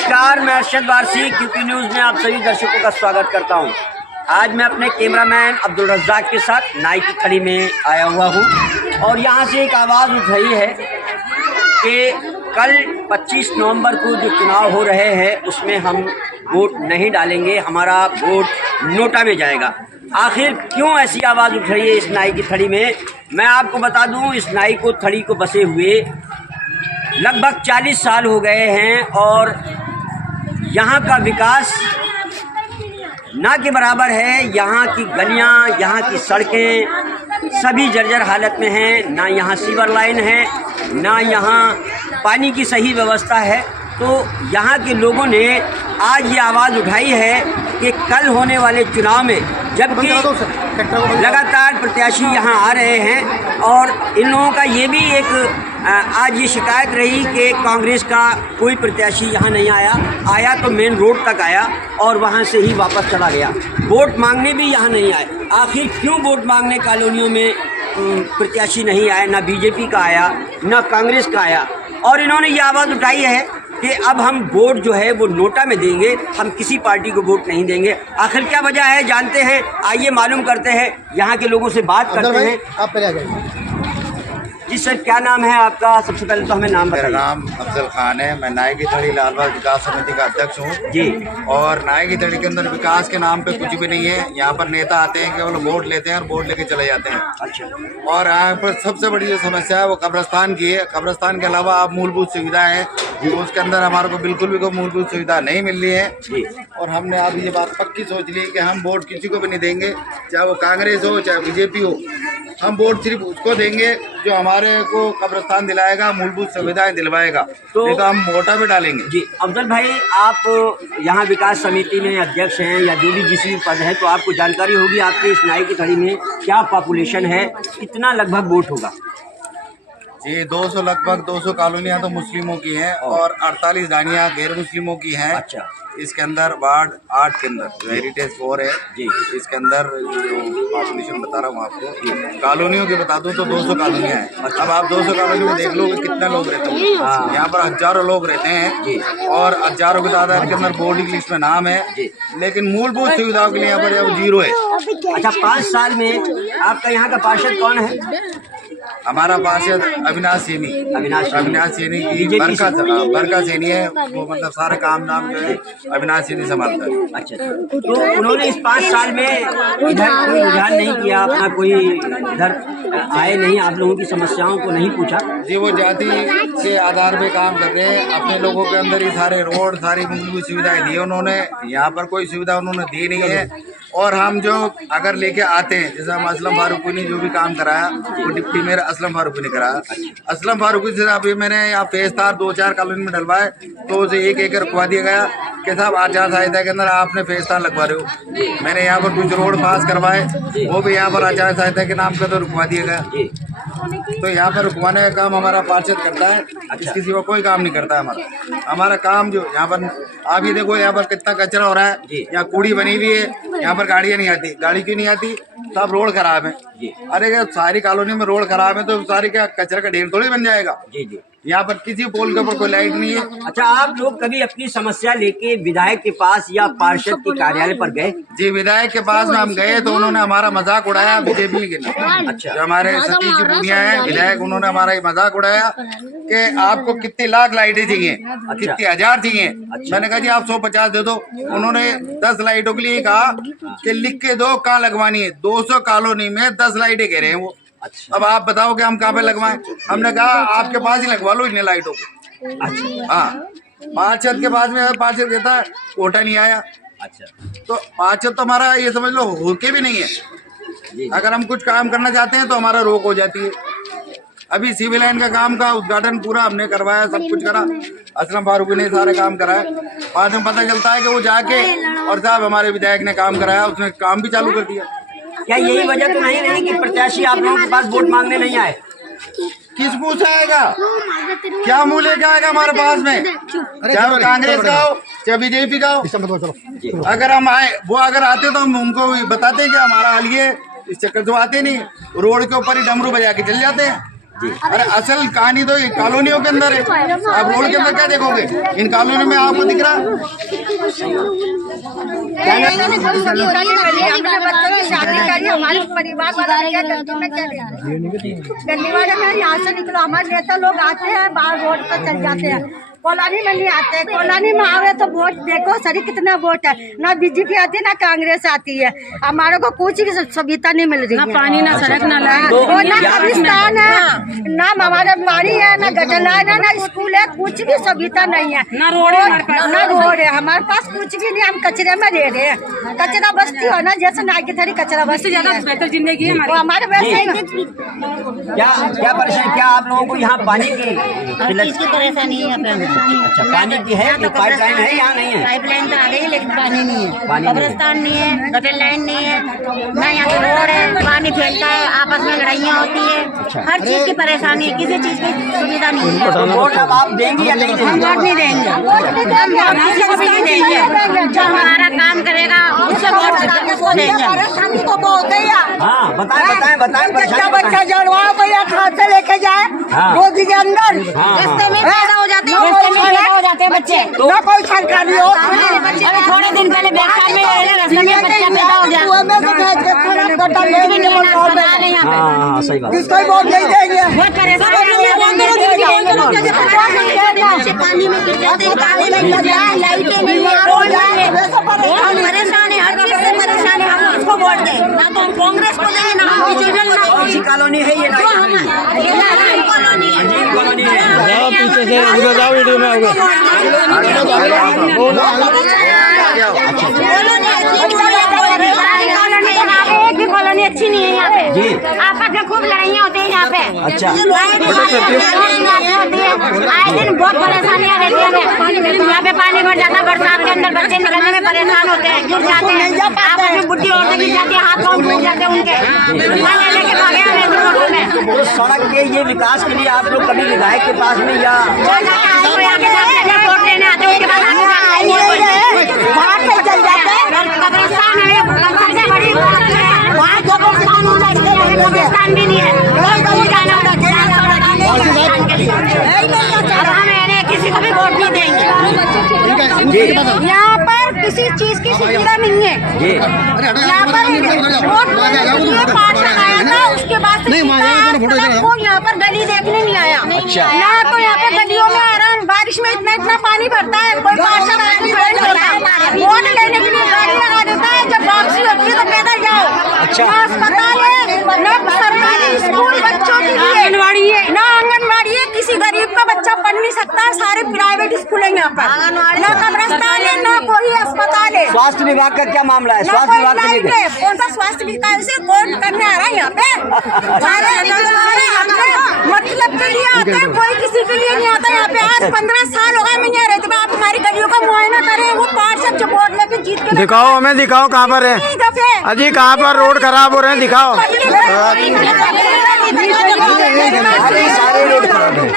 नमस्कार, मैं Arshad Warsi QP news में आप सभी दर्शकों का स्वागत करता हूं। आज मैं अपने कैमरामैन अब्दुल रज़्ज़ाक के साथ नाई की खड़ी में आया हुआ हूं और यहां से एक आवाज़ उठ रही है कि कल 25 नवंबर को जो चुनाव हो रहे हैं उसमें हम वोट नहीं डालेंगे, हमारा वोट नोटा में जाएगा। आखिर क्यों ऐसी आवाज़ उठ रही है इस नाई की थड़ी में, मैं आपको बता दूं। इस नाई को थड़ी को बसे हुए लगभग 40 साल हो गए हैं और यहाँ का विकास ना के बराबर है। यहाँ की गलियाँ, यहाँ की सड़कें सभी जर्जर हालत में हैं। ना यहाँ सीवर लाइन है, ना यहाँ पानी की सही व्यवस्था है। तो यहाँ के लोगों ने आज ये आवाज़ उठाई है कि कल होने वाले चुनाव में, जबकि लगातार प्रत्याशी यहाँ आ रहे हैं और इन लोगों का ये भी एक आज ये शिकायत रही कि कांग्रेस का कोई प्रत्याशी यहाँ नहीं आया तो मेन रोड तक आया और वहाँ से ही वापस चला गया। वोट मांगने भी यहाँ नहीं आए। आखिर क्यों वोट मांगने कॉलोनियों में प्रत्याशी नहीं आया? ना बीजेपी का आया, ना कांग्रेस का आया। और इन्होंने ये आवाज़ उठाई है कि अब हम वोट जो है वो नोटा में देंगे, हम किसी पार्टी को वोट नहीं देंगे। आखिर क्या वजह है जानते हैं, आइए मालूम करते हैं, यहाँ के लोगों से बात करते हैं। आप पहले आ जाइए। जी सर, क्या नाम है आपका? सबसे पहले तो हमें नाम बताइए। मेरा नाम अफजल खान है। मैं नाई की थड़ी लालबाग विकास समिति का अध्यक्ष हूँ जी। और नाई की थड़ी के अंदर विकास के नाम पे कुछ भी नहीं है। यहाँ पर नेता आते हैं, केवल वोट लेते हैं और वोट लेके चले जाते हैं। अच्छा। और यहाँ पर सबसे बड़ी जो समस्या है वो कब्रिस्तान की है। कब्रिस्तान के अलावा आप मूलभूत सुविधाएं हैं, उसके अंदर हमारे को बिल्कुल भी कोई मूलभूत सुविधा नहीं मिल रही है। और हमने अब ये बात पक्की सोच ली कि हम वोट किसी को भी नहीं देंगे, चाहे वो कांग्रेस हो चाहे बीजेपी हो। हम वोट सिर्फ उसको देंगे जो हमारे को कब्रिस्तान दिलाएगा, मूलभूत सुविधाएं दिलवाएगा। तो हम वोटा पे डालेंगे। जी अफजल भाई, आप यहाँ विकास समिति में अध्यक्ष हैं या जो भी जिस भी पद है, तो आपको जानकारी होगी आपके इस नाई की थड़ी में क्या पॉपुलेशन है, कितना लगभग वोट होगा? जी 200 लगभग 200 कॉलोनियाँ तो मुस्लिमों की हैं और 48 दानियाँ गैर मुस्लिमों की हैं। अच्छा। इसके अंदर वार्ड 8 के अंदर हेरिटेज 4 है जी। इसके अंदर जो पॉपुलेशन बता रहा हूँ आपको, कॉलोनियों की बता दूँ तो 200 कॉलोनियाँ हैं। अच्छा। अब आप 200 कॉलोनी में देख लो कि कितने लोग रहते हैं। यहाँ पर हजारों लोग रहते हैं और हजारों की तादाद के अंदर बोर्ड की लिस्ट में नाम है, लेकिन मूलभूत सुविधाओं के लिए यहाँ पर अब जीरो है। अच्छा, 5 साल में आपका यहाँ का पार्षद कौन है? हमारा पार्षद अविनाश सैनी की बरका सैनी है। वो मतलब सारे काम नाम जो है अविनाश सैनी संभालता है। अच्छा, तो उन्होंने इस 5 साल में इधर कोई रुझान नहीं किया अपना, कोई इधर आए नहीं, आप लोगों की समस्याओं को नहीं पूछा? जी, वो जाति के आधार पे काम कर रहे हैं। अपने लोगों के अंदर ही सारे रोड, सारी मूलभूत सुविधाएं दी उन्होंने। यहाँ पर कोई सुविधा उन्होंने दी नहीं है। और हम जो अगर लेके आते हैं, जैसे हम असलम फारूकी ने जो भी काम कराया वो डिप्टी मेयर असलम फारूकी ने कराया। असलम फारूकी से अभी मैंने यहाँ फेस तार 2-4 कॉलोनी में डलवाए तो उसे एक रुकवा दिया गया कि साहब आचार संहिता के अंदर आपने फेस तार लगवा रहे हो। मैंने यहाँ पर कुछ रोड पास करवाए, वो भी यहाँ पर आचार संहिता के नाम पे तो रुकवा दिया गया। तो यहाँ पर रुकवाने का काम हमारा पार्षद करता है, इसके सिवा कोई काम नहीं करता है हमारा काम। जो यहाँ पर आप ये देखो, यहाँ पर कितना कचरा हो रहा है, यहाँ कूड़ी बनी हुई है, यहाँ पर गाड़ियाँ नहीं आती। गाड़ी क्यों नहीं आती? सब रोड खराब है। अरे क्या सारी कॉलोनी में रोड खराब है तो सारी क्या कचरा का ढेर थोड़ी बन जाएगा? जी। यहाँ पर किसी पोल के ऊपर कोई लाइट नहीं है। अच्छा, आप लोग कभी अपनी समस्या लेके विधायक के पास या पार्षद के कार्यालय पर गए? जी, विधायक के पास में हम गए तो उन्होंने हमारा मजाक उड़ाया बीजेपी के नाम। अच्छा। जो हमारे सतीश जी पूनिया है विधायक, उन्होंने हमारा ये मजाक उड़ाया कि आपको कितनी लाख लाइटें चाहिए, कितनी हजार चाहिए। मैंने कहा जी आप 150 दे दो। उन्होंने 10 लाइटों के लिए कहा कि लिख के दो कहाँ लगवानी है। 200 कॉलोनी में 10 लाइटें कह रहे हैं वो। अच्छा। अब आप बताओ कि हम कहाँ पे लगवाएं? हमने कहा आपके पास ही लगवा लो इतने लाइटों को। अच्छा। हाँ, पार्षद के पास में पार्षद कहता है कोटा नहीं आया। अच्छा, तो पार्षद तो हमारा ये समझ लो होके भी नहीं है। अगर हम कुछ काम करना चाहते हैं तो हमारा रोक हो जाती है। अभी सिविल लाइन का काम का उद्घाटन पूरा हमने करवाया, सब कुछ करा, असलम फारूकी ने सारे काम कराया। बाद में पता चलता है कि वो जाके और साहब हमारे विधायक ने काम कराया, उसने काम भी चालू कर दिया। क्या यही वजह तो नहीं रही कि प्रत्याशी आप लोगों के पास वोट मांगने नहीं आए? किस पूछा आएगा? क्या मुँह लेके आएगा हमारे पास में? चाहे वो कांग्रेस का हो चाहे बीजेपी का हो। अगर हम आए, वो अगर आते तो हम उनको बताते कि हमारा हाल ये, इस चक्कर से आते नहीं। रोड के ऊपर ही डमरू बजा के चले जाते हैं। अरे असल कहानी तो ये कॉलोनियों के अंदर है। आप रोड के अंदर क्या देखोगे? इन कॉलोनियों में आपको दिख रहा हमने बच्चों की शादी करी, हमारे परिवार वाला क्या करते हैं, क्या गली वाले में यहाँ से निकलो, हमारे नेता लोग आते हैं बाहर रोड पर चल जाते हैं, कॉलोनी में नहीं आते। कॉलोनी में आवे तो वोट देखो सरी कितना वोट है, ना बीजेपी आती है ना कांग्रेस आती है। हमारे को कुछ की सुविधा नहीं मिल रही, ना पानी ना सड़क ना लाइट, ना कब्रिस्तान है, ना हमारे बाड़ी है, ना गटर लाइन है, ना स्कूल है, कुछ भी सुविधा नहीं है, ना रोड है हमारे पास कुछ भी नहीं। हम कचरे में रह रहे हैं, कचरा बस्ती हो ना जैसे नाई की थरी कचरा बस्ती, ज्यादा बेहतर जिंदगी है हमारे वैसे। क्या परेशानी, क्या आप लोगों को यहाँ पानी की परेशानी है? अच्छा, पानी की है, तो पाइपलाइन है यहाँ नहीं है? पाइपलाइन तो आ गई लेकिन पानी नहीं है, कब्रिस्तान नहीं है, गटर लाइन नहीं है, ना यहाँ की रोड है, पानी फैलता है, आपस में लड़ाइयाँ होती है, हर चीज की परेशानी है, किसी चीज की सुविधा नहीं है। तो वोट अब आप देंगी या नहीं देंगी? वोट नहीं देंगे, किसी को भी नहीं देंगे, जो हमारा काम करेगा उससे वोट उसको देंगे। परेशानी तो बहुत है यार। हाँ बताएं बच्चा जलवा भैया खाते लेके जाए रोजी के अंदर, रास्ते में पैदा हो जाते हैं, हो जाते हैं बच्चे, ना कोई सरकारी हो। अभी थोड़े दिन पहले बेकार में रास्ते में बच्चा पैदा हो गया, हाँ सही बात। किसको वोट नहीं देंगे, बहुत परेशान पानी में गिर जाते हैं, पानी में गिर जाए, लाइटें नहीं है, रोड है, परेशान है, हर चीज से परेशान है। हम किसको वोट दें? ना तो हम कांग्रेस को देंगे, ना हम बीजेपी को। कौन सी कॉलोनी है ये? कॉलोनी है, पीछे से उधर जाओ, वीडियो में आओगे। एक भी कॉलोनी अच्छी नहीं है यहाँ पे जी। आपस में खूब लड़ाइयाँ होती है यहाँ पे। अच्छा। आए दिन बहुत परेशानियाँ रहती है यहाँ पे, पानी भर जाता है, बरसात के अंदर बच्चे निकलने में परेशान होते हैं, गिर जाते हैं, आपस में बुढ़ी औरतें गिर जाती है, हाथ पाँव टूट जाते हैं उनके, लेके भागे में। तो सड़क के ये विकास के लिए आप लोग कभी विधायक के पास में या वोट लेने आते हैं, उसके बाद चल जाते हैं। कब्रिस्तान है सबसे बड़ी, वहाँ कब्रिस्तान भी नहीं है, अब हम किसी को भी वोट नहीं देंगे। यहाँ पर किसी चीज की सुविधा नहीं है, यहाँ पर वोट पार्ट लगाया था, उसके बाद को यहाँ पर गली देखने नहीं आया। यहाँ तो यहाँ पे गलियों में आ रहा है, बारिश में इतना पानी भरता है, कोई पार्षद आदमी वोट लेने के लिए गाड़ी लगा देता है, जब वापसी होती है तो पैदल जाओ। ना अस्पताल है, ना सरकारी स्कूल बच्चों के लिए, आंगनबाड़ी है, ना आंगनबाड़ी है, किसी गरीब का बच्चा पढ़ नहीं सकता है, सारे प्राइवेट स्कूल है यहाँ पर, ना कब्रिस्तान है, ना कोई अस्पताल है। स्वास्थ्य विभाग का क्या मामला है? स्वास्थ्य विभाग के कौन सा स्वास्थ्य विभाग से वोट करने आ रहा है यहाँ पे? मतलब के लिए आते हैं, कोई किसी के लिए नहीं आता यहाँ पे। आज 15 साल हो गए मैं यहाँ रहती हूँ, आप हमारी गलियों का मुआयना करें, वो पार्षद जो वोट लेके जीत के दिखाओ, हमें दिखाओ कहाँ पर है अजी, कहाँ पर रोड खराब हो रहे हैं, दिखाओ। सारे रोड खराब हैं।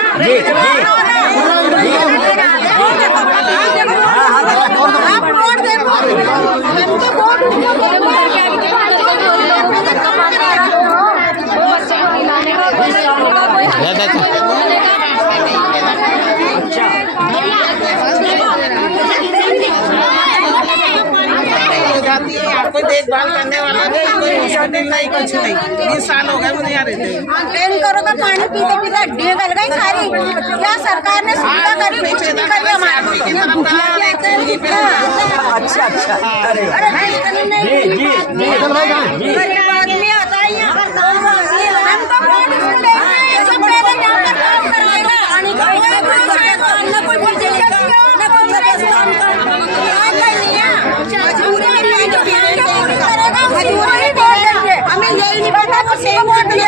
जी कोई देखभाल करने वाला नहीं, कुछ नहीं, 20 साल हो गए मुझे यहाँ रहते हैं। टैंकरों का पानी पीते पीते हड्डियाँ गल गई सारी। क्या सरकार ने सुविधा करी? कुछ नहीं करी हमारी। अच्छा अच्छा, अरे गरीब आदमी आता है यहाँ, हम तो पानी से लेंगे, जो पैदल यहाँ पर काम कराएगा, ना कोई बिजली का, ना कोई परेशान हमें यही नहीं पता, किसी को वोट देंगे।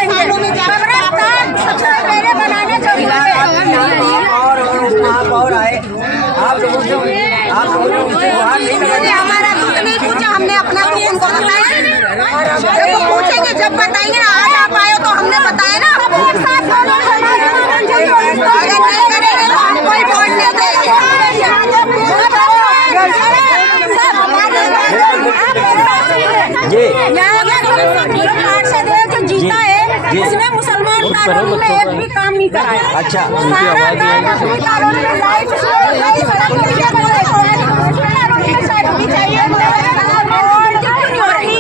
कब्रिस्तान सबसे पहले बनाने चाहिए। और महापौर आए, आप लोगों से उनसे गुहार नहीं लगाई? हमारा कुछ नहीं पूछा, हमने अपना उनको बताया। कॉलोनी में एक भी काम नहीं कराया। अच्छा, सारा काम अपनी कॉलोनी में लाइट सड़क भी चाहिए और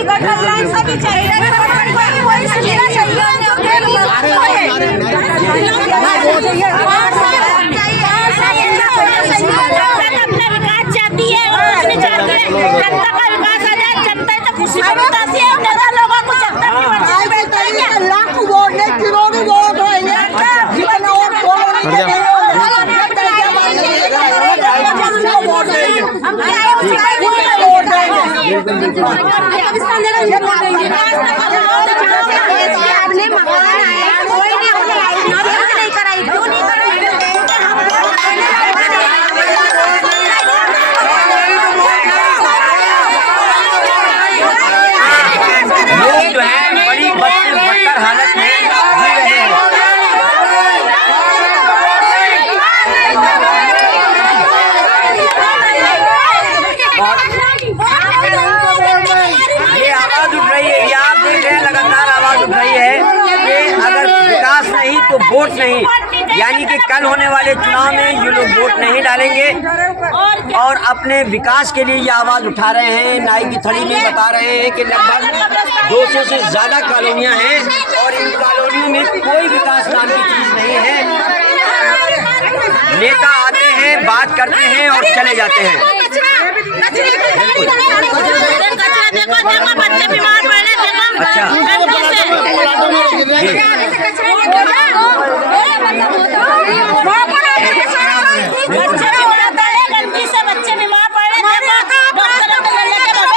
गटर लाइन सभी चाहिए। वही सुविधा चाहिए अपना विकास चाहती है और कुछ नहीं चाहते। जनता का विकास आ जाए, जनता तक खुशी बताती है, नेता लोगों को जनता की लाख वोट नहीं करोड़ों वोट होंगे। आपने मकान आया कोई नहीं अपनी लाइफ नहीं कराई, क्यों नहीं कराई? लोग जो है बड़ी बदतर हालत में जी रहे हैं। ये आवाज उठ रही है, ये आप देख रहे हैं लगातार आवाज उठ रही है कि अगर विकास नहीं तो वोट नहीं, यानी कि कल होने वाले चुनाव में ये लोग वोट नहीं डालेंगे और अपने विकास के लिए ये आवाज उठा रहे हैं। नाई की थड़ी में बता रहे हैं कि लगभग 200 से ज्यादा कॉलोनियां हैं और इन कॉलोनियों में कोई विकास नाम की चीज नहीं है। नेता आते हैं, बात करते हैं और चले जाते हैं। बच्चे बीमार पड़ रहे हैं। अच्छा, गंदगी से बच्चे बीमार पड़ रहे हैं।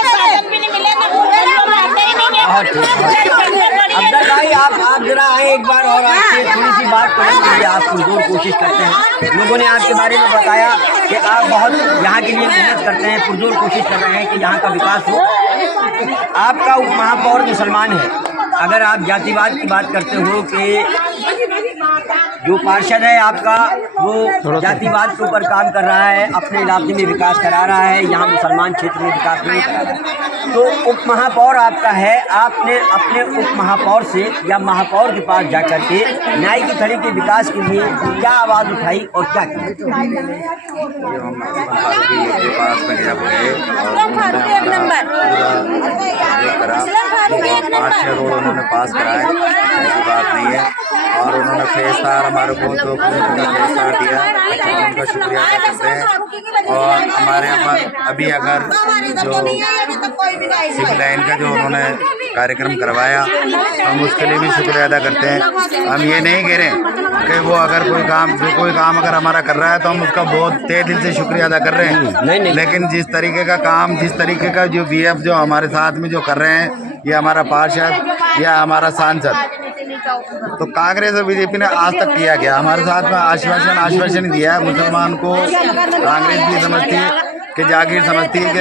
साधन भी नहीं मिले, अब्दुल भाई आप जरा आए एक बार और आपसे थोड़ी सी बात करने के लिए आप पुरजोर कोशिश करते हैं। लोगों ने आपके बारे में बताया कि आप बहुत यहाँ के लिए मेहनत करते हैं, पुरजोर कोशिश कर रहे हैं कि यहाँ का विकास हो। आपका उप महापौर मुसलमान है, अगर आप जातिवाद की बात करते हो कि जो पार्षद है आपका वो जातिवाद के ऊपर काम कर रहा है, अपने इलाके में विकास करा रहा है, यहाँ मुसलमान क्षेत्र में विकास नहीं करा रहा है, तो उप महापौर आपका है, आपने अपने उप महापौर से या महापौर के पास जाकर के नाई की थड़ी के विकास के लिए क्या आवाज़ उठाई और क्या किया? उन्होंने पास कराया, ऐसी बात नहीं है, और उन्होंने फेस्टार हमारे को 2 किलोमीटर का फेस्टार दिया, उनका शुक्रिया अदा करते हैं। और हमारे यहाँ पर अभी अगर जो सिविल लाइन का जो उन्होंने कार्यक्रम करवाया, हम उसके लिए भी शुक्रिया अदा करते हैं। हम ये नहीं कह रहे कि वो अगर कोई काम अगर हमारा कर रहा है तो हम उसका बहुत तहे दिल से शुक्रिया अदा कर रहे हैं। नहीं। लेकिन जिस तरीके का काम, जिस तरीके का जो बीएफ जो हमारे साथ में जो कर रहे हैं, ये हमारा पार्षद या हमारा सांसद, तो कांग्रेस और बीजेपी ने आज तक किया गया हमारे साथ में आश्वासन ही दिया है। मुसलमान को कांग्रेस भी समझती है कि जागीर समझती है कि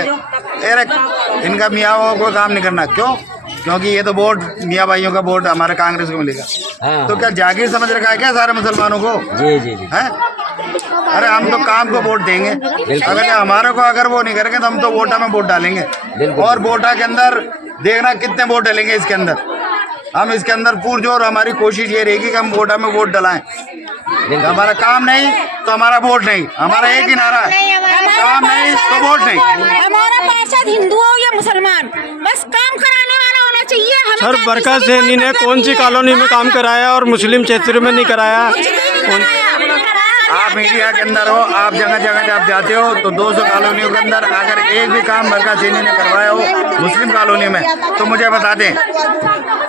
इनका मियाँ को काम नहीं करना। क्यों? क्योंकि ये तो वोट मियाँ भाइयों का वोट हमारे कांग्रेस को मिलेगा। हाँ। तो क्या जागीर समझ रखा है क्या सारे मुसलमानों को? जी है? अरे हम तो काम को वोट देंगे, अगर हमारे को अगर वो नहीं करेंगे तो हम तो वोटा में वोट डालेंगे। और वोटा के अंदर देखना कितने वोट डालेंगे इसके अंदर। हम इसके अंदर पुरजोर हमारी कोशिश ये रहेगी कि हम वोटा में वोट डलाएं। हमारा काम नहीं तो हमारा वोट नहीं, हमारा एक ही नारा है, काम नहीं तो वोट नहीं। हमारा पार्षद हिंदू हो या मुसलमान, बस काम कराने वाला होना चाहिए। सर, बरकत सैनी ने कौन सी कॉलोनी में काम कराया और मुस्लिम क्षेत्र में नहीं कराया? आप मीडिया के अंदर हो, आप जगह जगह आप जाते हो तो 200 कॉलोनियों के अंदर अगर एक भी काम बरकत सैनी ने करवाया हो मुस्लिम कॉलोनी में तो मुझे बता दें।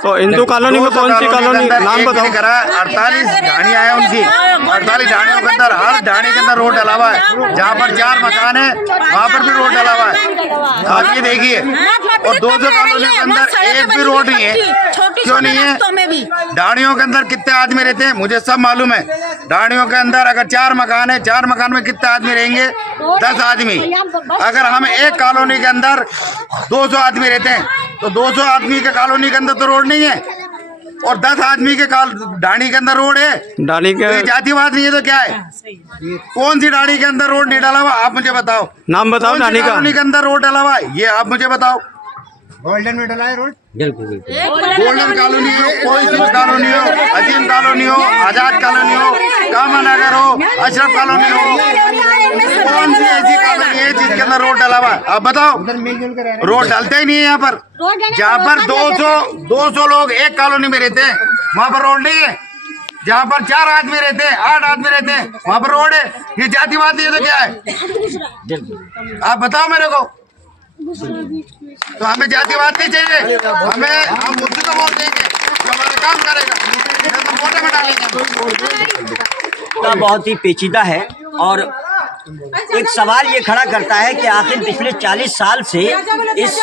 तो हिंदू कॉलोनी में कौन सी कॉलोनी, नाम बताओ। करा 48 ढाणियाँ हैं उनकी, 48 ढाणियों के अंदर हर ढाणी के अंदर रोड डला हुआ है। जहाँ पर 4 मकान है वहाँ पर भी रोड डला हुआ है। आप ये देखिए, और 200 कॉलोनियों के अंदर एक भी रोड नहीं है। क्यों नहीं है? ढाणियों के अंदर कितने आदमी रहते हैं मुझे सब मालूम है। ढाणियों के अंदर अगर 4 मकान है, 4 मकान में कितने आदमी रहेंगे? 10 आदमी। अगर हम एक कॉलोनी के अंदर 200 आदमी रहते हैं तो 200 आदमी के कॉलोनी के अंदर तो रोड नहीं है, और 10 आदमी के ढाणी के अंदर रोड है। ढाणी के तो जातिवाद नहीं है तो क्या है? कौन सी ढाणी के अंदर रोड नहीं डाला हुआ? आप मुझे बताओ, नाम बताओ ढाणी का। कॉलोनी के अंदर रोड डाला हुआ ये आप मुझे बताओ। गोल्डन में डला है रोड। बिल्कुल बिल्कुल। गोल्डन कॉलोनी हो, कोई सी कॉलोनी हो, अजीम कॉलोनी हो, आजाद कॉलोनी हो, कामा नगर हो, अशरफ कॉलोनी हो, कौन सी ऐसी कॉलोनी है जिसके अंदर रोड डला हुआ है? आप बताओ। रोड डलते ही नहीं है यहाँ पर। जहाँ पर 200 लोग एक कॉलोनी में रहते हैं वहाँ पर रोड नहीं है। जहाँ पर 4 आदमी रहते हैं, 8 आदमी रहते हैं वहाँ पर रोड है। ये जातिवादी है तो क्या है? आप बताओ मेरे को। तो हमें जातिवाद नहीं चाहिए, हम मुझसे तो वोट देंगे जो हमारा काम करेगा, तो वोटे में डालेंगे। का बहुत ही पेचीदा है और एक सवाल ये खड़ा करता है कि आखिर पिछले 40 साल से इस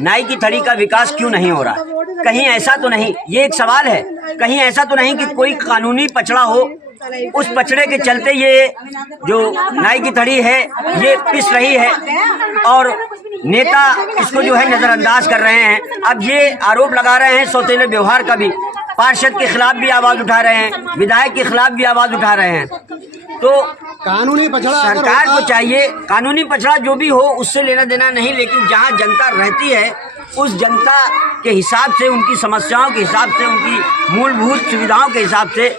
नाई की थड़ी का विकास क्यों नहीं हो रहा? कहीं ऐसा तो नहीं, ये एक सवाल है, कहीं ऐसा तो नहीं कि कोई कानूनी पचड़ा हो, उस पचड़े के चलते ये जो नाई की थड़ी है ये पिस रही है और नेता इसको जो है नजरअंदाज कर रहे हैं। अब ये आरोप लगा रहे हैं सौतेले व्यवहार का भी, पार्षद के खिलाफ भी आवाज उठा रहे हैं, विधायक के खिलाफ भी आवाज उठा रहे हैं। तो कानूनी पछड़ा सरकार को चाहिए, कानूनी पछड़ा जो भी हो उससे लेना देना नहीं, लेकिन जहां जनता रहती है उस जनता के हिसाब से, उनकी समस्याओं के हिसाब से, उनकी मूलभूत सुविधाओं के हिसाब से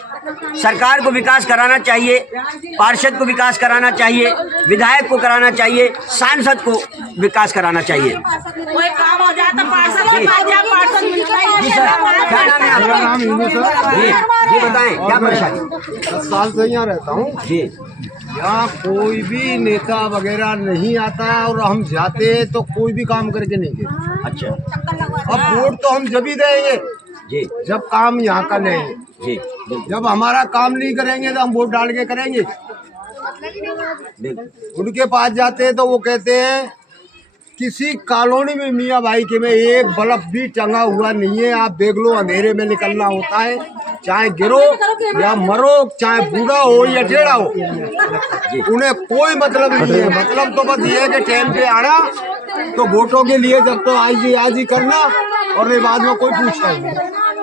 सरकार को विकास कराना चाहिए, पार्षद को विकास कराना चाहिए, विधायक को कराना चाहिए, सांसद को विकास कराना चाहिए। कोई काम हो जाता पार्षद जी सर, क्या नाम है आपका? नाम हिंदू सर। जी बताएं क्या परेशानी? 10 साल से यहाँ रहता हूँ। जी यहाँ कोई भी नेता वगैरह नहीं आता और हम जाते तो कोई भी काम करके नहीं देते। अच्छा। अब वोट तो हम जब ही देंगे जी जब काम यहाँ का लेंगे। जी जब हमारा काम नहीं करेंगे तो हम वोट डाल के करेंगे। उनके पास जाते हैं तो वो कहते हैं किसी कॉलोनी में मियाँ भाई के में एक बल्ब भी टंगा हुआ नहीं है। आप देख लो, अंधेरे में निकलना होता है, चाहे गिरो या मरो, चाहे बूढ़ा हो या टेढ़ा हो, उन्हें कोई मतलब नहीं है। मतलब तो बस ये है कि टाइम पे आना, तो वोटों के लिए जब तो आज ही करना और बाद में कोई पूछता ही नहीं।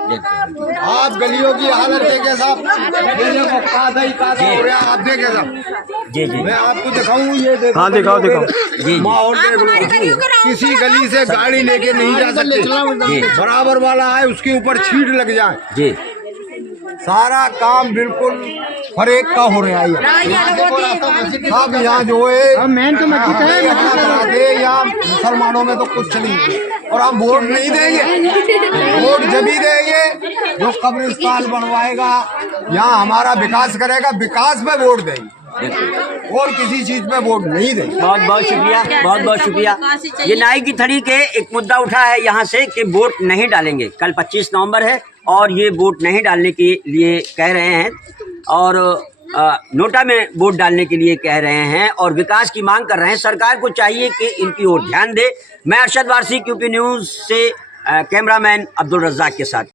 आप गलियों की हालत देखे साहब, हो रहा आप देखे साहब। जी जी मैं आपको दिखाऊं, ये देखो। हाँ दिखाओ दिखाओ। जी माहौल देख लो, किसी गली से गाड़ी लेके नहीं जा सकते। बराबर वाला है उसके ऊपर छीट लग जाए। जी सारा काम बिल्कुल हर एक का हो रहा है। सब यहाँ जो है मेन तो मस्जिद है, यहाँ मुसलमानों में तो कुछ नहीं। और हम वोट नहीं देंगे, वोट जब ही देंगे जो कब्रिस्तान बनवाएगा, यहाँ हमारा विकास करेगा, विकास में वोट देंगे और किसी चीज में वोट नहीं देंगे। बहुत बहुत शुक्रिया, बहुत बहुत शुक्रिया। ये नाई की थड़ी के एक मुद्दा उठा है यहाँ से कि वोट नहीं डालेंगे। कल 25 नवंबर है और ये वोट नहीं डालने के लिए कह रहे हैं और नोटा में वोट डालने के लिए कह रहे हैं और विकास की मांग कर रहे हैं। सरकार को चाहिए कि इनकी ओर ध्यान दे। मैं अरशद वारसी, QP न्यूज़ से कैमरामैन अब्दुल रज़ाक के साथ।